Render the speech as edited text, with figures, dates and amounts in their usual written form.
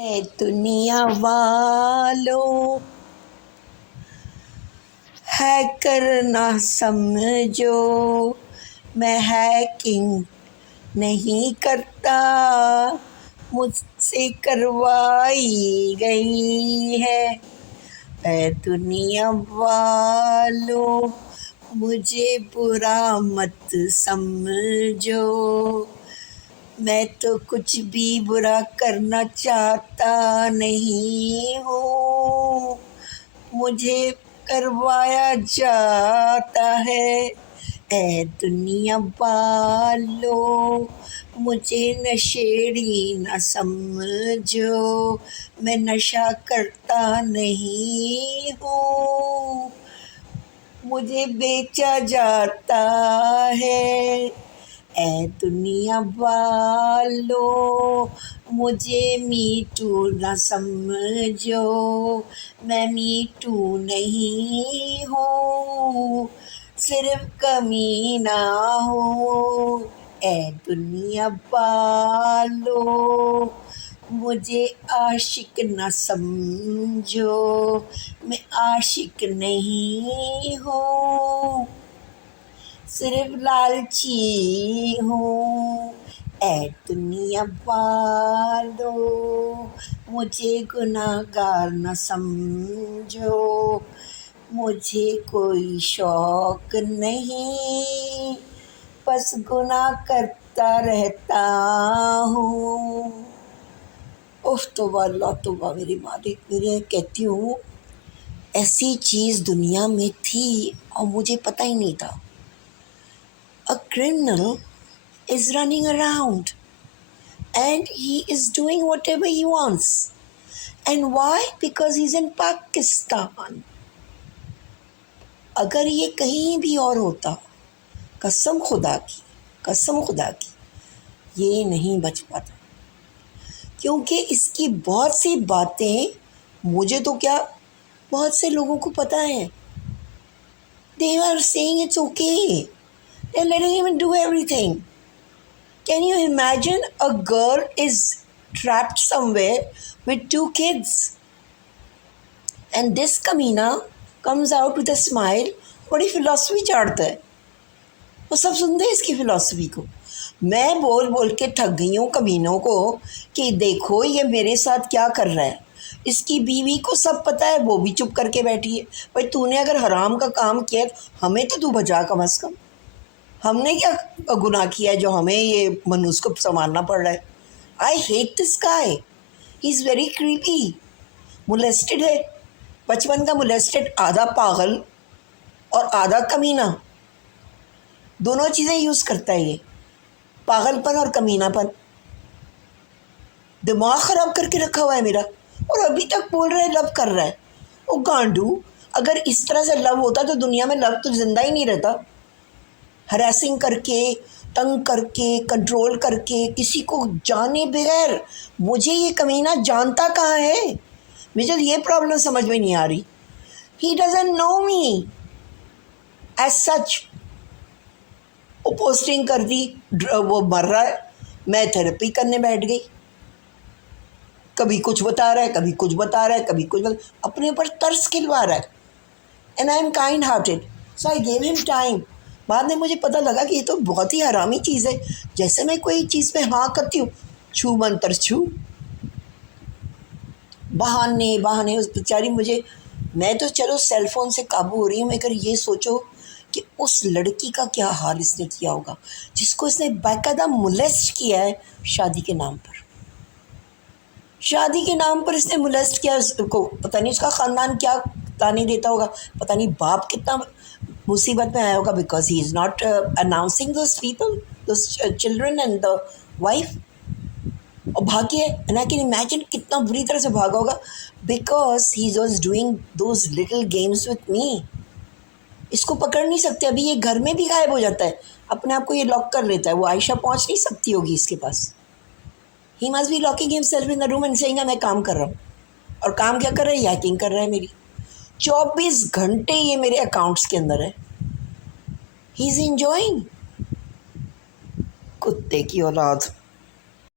है दुनिया वालों, हैकर ना समझो, मैं हैकिंग नहीं करता, मुझसे करवाई गई है दुनिया वालों, मुझे बुरा मत समझो, मैं तो कुछ भी बुरा करना चाहता नहीं हूँ, मुझे करवाया जाता है। ऐ दुनिया वालों, मुझे नशेड़ी न समझो, मैं नशा करता नहीं हूँ, मुझे बेचा जाता है। ऐ दुनिया वालों, मुझे मीठू न समझो, मैं मीठू नहीं हूँ, सिर्फ कमीना हूँ। ऐ दुनिया वालों, मुझे आशिक न समझो, मैं आशिक नहीं हूँ, सिर्फ लालची हूँ। ऐ दुनिया वालों, मुझे गुनाहगार न समझो, मुझे कोई शौक नहीं, बस गुनाह करता रहता हूँ। उफ तौबा अल्लाह तौबा, मेरी मालिक, मेरे कहती हूँ ऐसी चीज़ दुनिया में थी और मुझे पता ही नहीं था। A criminal is running around and he is doing whatever he wants. And why? Because he's in Pakistan. अगर ये कहीं भी और होता, कसम खुदा की ये नहीं बच पाता, क्योंकि इसकी बहुत सी बातें मुझे तो क्या बहुत से लोगों को पता है। They are saying it's okay. They're letting him do everything. Can you imagine a girl is trapped somewhere with 2 kids and this कमीना comes out with a smile, बड़ी फिलॉसफी झाड़ता है। वो सब सुनते हैं इसकी फिलॉसफी को। मैं बोल बोल के थक गई हूँ कमीनों को कि देखो ये मेरे साथ क्या कर रहा है। इसकी बीवी को सब पता है, वो भी चुप करके बैठी है। भाई तूने अगर हराम का काम किया हमें तो तू बचा कम अज़ कम। हमने क्या गुनाह किया है जो हमें ये मनुष्य को संभालना पड़ रहा है। I hate this guy, he is very creepy. Molested है, बचपन का मोलेस्टेड, आधा पागल और आधा कमीना, दोनों चीज़ें यूज़ करता है ये, पागलपन और कमीनापन। दिमाग ख़राब करके रखा हुआ है मेरा, और अभी तक बोल रहा है लव कर रहा है। ओ गांडू, अगर इस तरह से लव होता तो दुनिया में लव तो जिंदा ही नहीं रहता। हरासिंग करके, तंग करके, कंट्रोल करके, किसी को जाने बगैर। मुझे ये कमीना जानता कहाँ है, मुझे ये प्रॉब्लम समझ में नहीं आ रही। He doesn't know me as such. वो पोस्टिंग कर दी, वो मर रहा है, मैं थेरेपी करने बैठ गई। कभी कुछ बता रहा है, कभी कुछ बता रहा है, कभी कुछ अपने ऊपर तरस खिलवा रहा है। And I am kind hearted, so I gave him time. बाद में मुझे पता लगा कि ये तो बहुत ही हरामी चीज़ है। जैसे मैं कोई चीज़ में हाँ करती हूँ, छू मंतर छू, बहाने बहाने। उस बेचारी मुझे, मैं तो चलो सेल फोन से काबू हो रही हूँ, मगर ये सोचो कि उस लड़की का क्या हाल इसने किया होगा जिसको इसने बाकायदा मोलेस्ट किया है शादी के नाम पर। शादी के नाम पर इसने मोलेस्ट किया उसको। पता नहीं उसका ख़ानदान क्या ताने देता होगा, पता नहीं बाप कितना मुसीबत में आया होगा, because he is not announcing those people, those children and the wife. और भागी है, एंड आई कैन इमेजिन कितना बुरी तरह से भागा होगा, because he was doing those little games with me. इसको पकड़ नहीं सकते, अभी ये घर में भी गायब हो जाता है, अपने आप को ये लॉक कर लेता है। वो आयशा पहुंच नहीं सकती होगी इसके पास। He must be locking himself in the room and saying मैं काम कर रहा हूँ। और काम क्या कर रहा है, हैकिंग कर रहा है मेरी। 24 घंटे ये मेरे अकाउंट्स के अंदर है। He is enjoying. कुत्ते की औलाद।